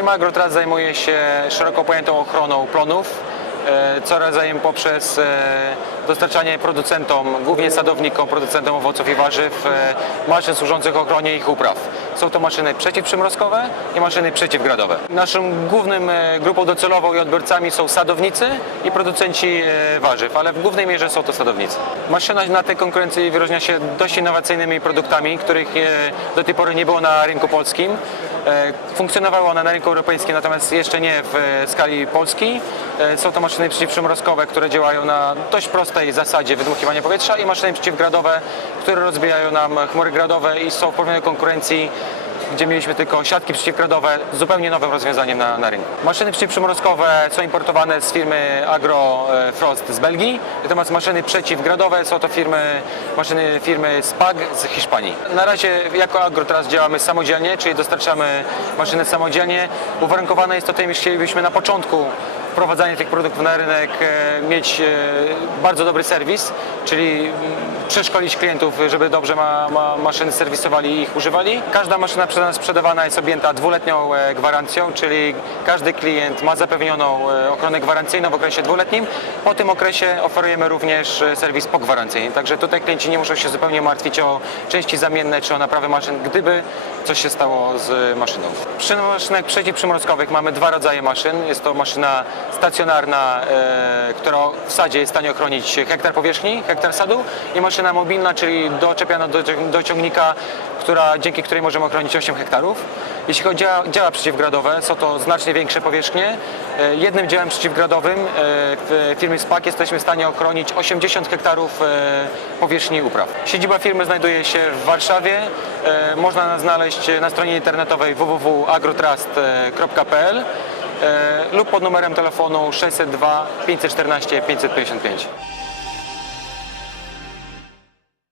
Firma Agrotrad zajmuje się szeroko pojętą ochroną plonów, e, co rodzajem poprzez e, dostarczanie producentom, głównie sadownikom, producentom owoców i warzyw, e, maszyn służących ochronie ich upraw. Są to maszyny przeciwprzymrozkowe i maszyny przeciwgradowe. Naszą głównym grupą docelową i odbiorcami są sadownicy i producenci warzyw, ale w głównej mierze są to sadownicy. Maszyna na tej konkurencji wyróżnia się dość innowacyjnymi produktami, których do tej pory nie było na rynku polskim. E, Funkcjonowały one na rynku europejskim, natomiast jeszcze nie w e, skali polskiej. E, Są to maszyny przeciwprzymrozkowe, które działają na dość prostej zasadzie wydmuchiwania powietrza i maszyny przeciwgradowe, które rozbijają nam chmury gradowe i są w porównaniu konkurencji gdzie mieliśmy tylko siatki przeciwgradowe, zupełnie nowym rozwiązaniem na, na rynku. Maszyny przeciwprzymrozkowe są importowane z firmy Agro e, Frost z Belgii, natomiast maszyny przeciwgradowe są to firmy, maszyny firmy SPAG z Hiszpanii. Na razie jako Agro teraz działamy samodzielnie, czyli dostarczamy maszyny samodzielnie. Uwarunkowane jest to tym, iż chcielibyśmy na początku wprowadzania tych produktów na rynek e, mieć e, bardzo dobry serwis, czyli mm, przeszkolić klientów, żeby dobrze ma, ma maszyny serwisowali i ich używali. Każda maszyna przez sprzedawana jest objęta dwuletnią e, gwarancją, czyli każdy klient ma zapewnioną e, ochronę gwarancyjną w okresie dwuletnim. Po tym okresie oferujemy również e, serwis pogwarancyjny. Także tutaj klienci nie muszą się zupełnie martwić o części zamienne czy o naprawę maszyn, gdyby coś się stało z maszyną. Przy maszynach przeciwprzymrozkowych mamy dwa rodzaje maszyn. Jest to maszyna stacjonarna, która w sadzie jest w stanie ochronić hektar powierzchni, hektar sadu i maszyna mobilna, czyli doczepiana do, do ciągnika, która, dzięki której możemy ochronić 8 hektarów. Jeśli chodzi o działa przeciwgradowe, są to znacznie większe powierzchnie. E, Jednym działem przeciwgradowym e, w firmie SPAK jesteśmy w stanie ochronić 80 hektarów e, powierzchni upraw. Siedziba firmy znajduje się w Warszawie. Można nas znaleźć na stronie internetowej www.agrotrust.pl lub pod numerem telefonu 602 514 555.